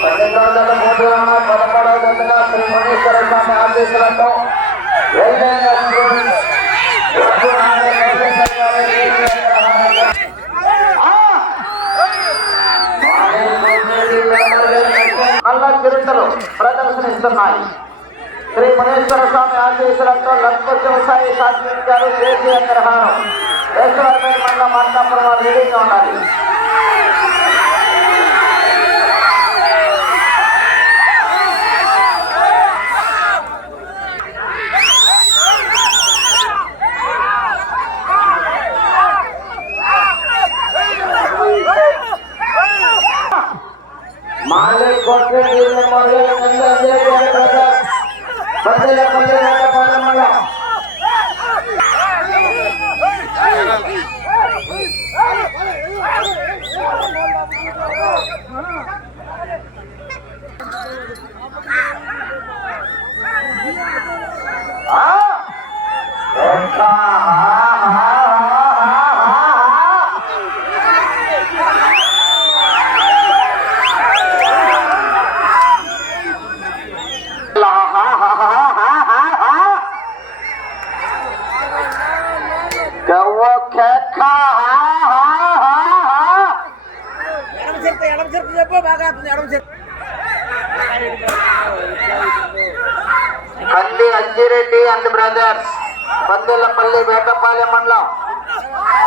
శ్రీ మునీశ్వర స్వామి ఆశీస్సులతో నల్ల చిరుతలు ప్రదర్శనిస్తున్నాయి. శ్రీ మునీశ్వర స్వామి ఆశీస్సులతో లక్ష్మీ వ్యవసాయ సాధించారు. దేశీయ గ్రహారం వేశ్వరపేట మండల మార్కాపురం వారు రెడీగా ఉండాలి. కంది అంజిరెడ్డి అండ్ బ్రదర్స్ పందెలపల్లి వేటపాలెం మండలం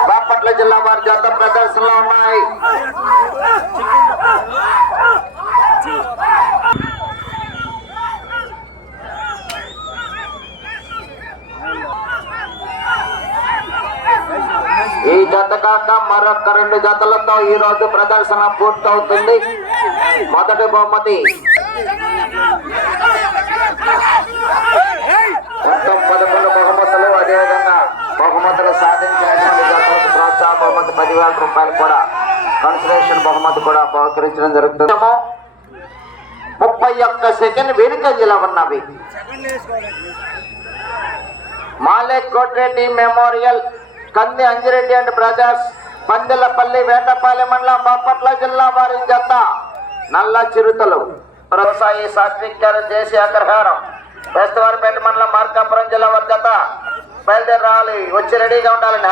బాపట్ల జిల్లా వారి జత ప్రదర్శనలో ఉన్నాయి. ఈ జత కాక మరొక 2 జతలతో ఈ రోజు ప్రదర్శన పూర్తవుతుంది. మొదటి బహుమతి మొత్తం 11 బహుమతులు. అదేవిధంగా బహుమతులు సాధించినటువంటి జతలకు ప్రోత్సాహ బహుమతి 10,000 రూపాయలు కూడా కన్సలేషన్ బహుమతి కూడా బహుకరించడం జరుగుతుంది. 31 సెకండ్ వెనుకంజలో ఉన్నవి. మాలే కోటిరెడ్డి మెమోరియల్ కంది అంజిరెడ్డి అండ్ బ్రదర్స్ పందెలపల్లి వేటపాలెం మండలం బాపట్ల జిల్లా వారి జత నల్ల చిరుతలు వ్యవసాయ సాత్వికారు చేసి అగ్రహారం వేస్తవారిపేట మండలం మార్కాపురం జిల్లా వారి జత బయలుదేరి రావాలి. వచ్చి రెడీగా ఉండాలండి.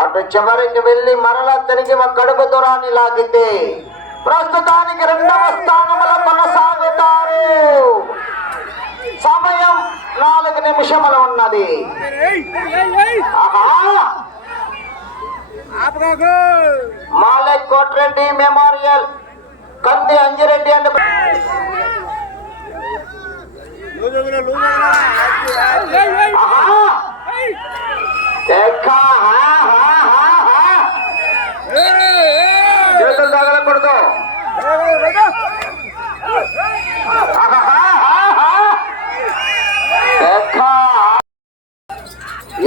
అటు చివరికి వెళ్ళి మరలా తిరిగి ఒక అడుగు దూరాన్ని లాగితే ప్రస్తుతానికి 2వ స్థానంలో కొనసాగుతారు. సమయం 4 నిమిషములు ఉన్నది. మాలే కోటిరెడ్డి మెమోరియల్ కంది అంజిరెడ్డి అండ్ చేతులు తగలకూడదు.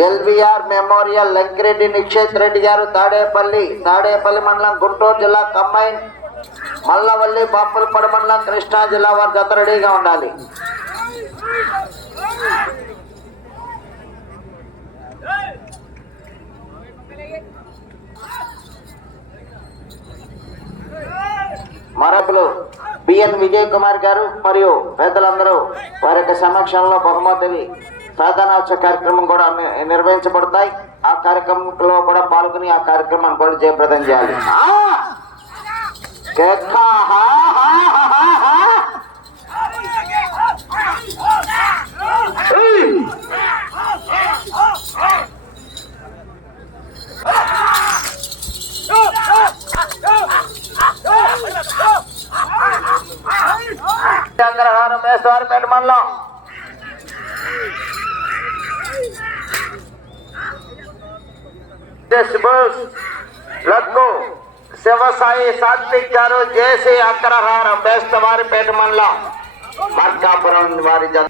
ఎల్బిఆర్ మెమోరియల్ లంకిరెడ్డి నిక్షేత్ రెడ్డి గారు తాడేపల్లి మండలం గుంటూరు జిల్లా కంబైన్ మల్లవల్లి బాపులపడి మండలం కృష్ణా జిల్లా వారి జత రెడీగా ఉండాలి. మరొకరు బిఎన్ విజయ్ కుమార్ గారు మరియు పెద్దలందరూ వారి యొక్క సమక్షంలో బహుమతి సాధనోత్సవ కార్యక్రమం కూడా నిర్వహించబడతాయి. ఆ కార్యక్రమంలో కూడా పాల్గొని ఆ కార్యక్రమాన్ని కూడా జయప్రదం చేయాలి. చంద్రహారం వేశ్వరపేట మండలం లక్కు శివసాయి సాత్విక్ గారు జేసీ అగ్రహారం వేశ్వరపేట మండలం మార్కాపురం వారి జత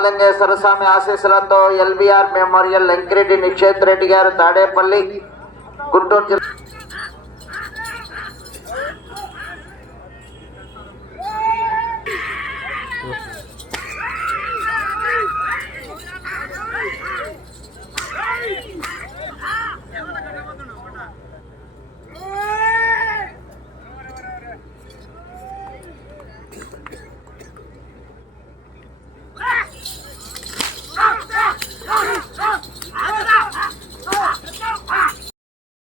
రామలింగేశ్వర స్వామి ఆశీస్సులతో ఎల్బిఆర్ మెమోరియల్ వెంకరెడ్డి నిక్షేత్ రెడ్డి గారు తాడేపల్లి గుంటూరు జిల్లా